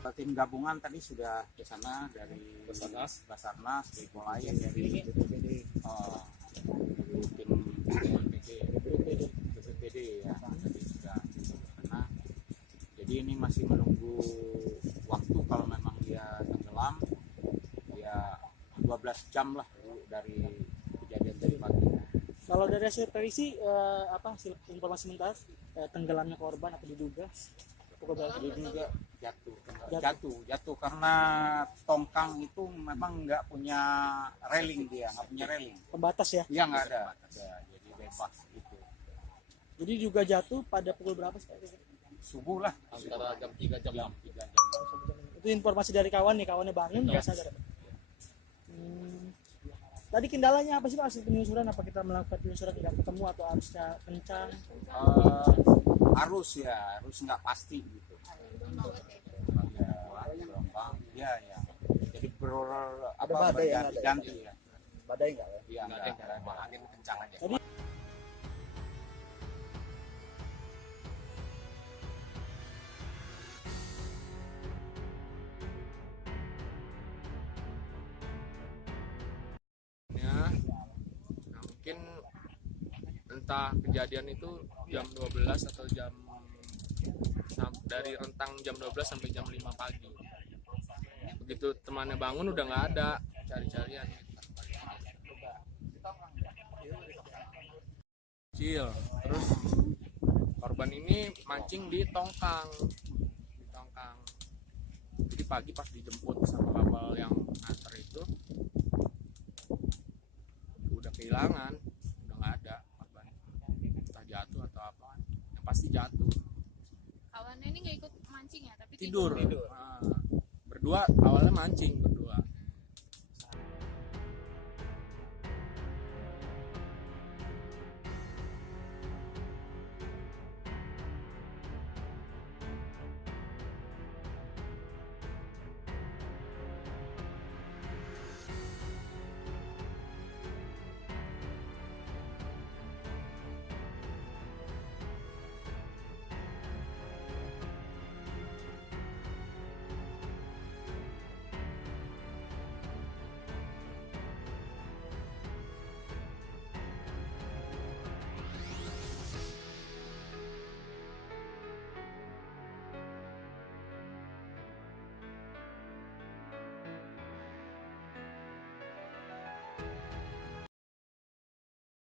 Tim gabungan tadi sudah ke sana dari Basarnas, dari Polayan, dari tim BPPD ya, tadi sudah ke sana. Jadi ini masih menunggu waktu, kalau memang dia tenggelam ya 12 jam lah dari kejadian tadi pagi. Kalau dari hasil prediksi hasil informasi sementara tenggelamnya korban atau diduga pukul berapa? Diduga jatuh karena tongkang itu memang nggak punya railing, nggak punya railing. Pembatas ya? Iya, nggak ada, jadi bebas gitu. Jadi juga jatuh pada pukul berapa sih? Subuh lah, antara jam 3 jam 6. Itu informasi dari kawannya bangun nggak sadar. Tadi kendalanya apa sih Pak hasil penelusuran? Apa kita melakukan penelusuran tidak ketemu atau arusnya kencang? Arus nggak pasti gitu. Gelombang, ya. Jadi ganti ya. Badai nggak ya? Iya, angin kencang aja. Mungkin entah kejadian itu jam 12 atau dari rentang jam 12 sampai jam 5 pagi. Begitu temannya bangun udah nggak ada, cari-carian gitu. Kecil. Terus korban ini mancing di tongkang. Jadi pagi pas dijemput sama kapal yang nganter itu udah kehilangan, udah nggak ada korban, entah jatuh atau apa, yang pasti jatuh. Kawannya ini nggak ikut mancing ya, tapi Tidur. Berdua awalnya mancing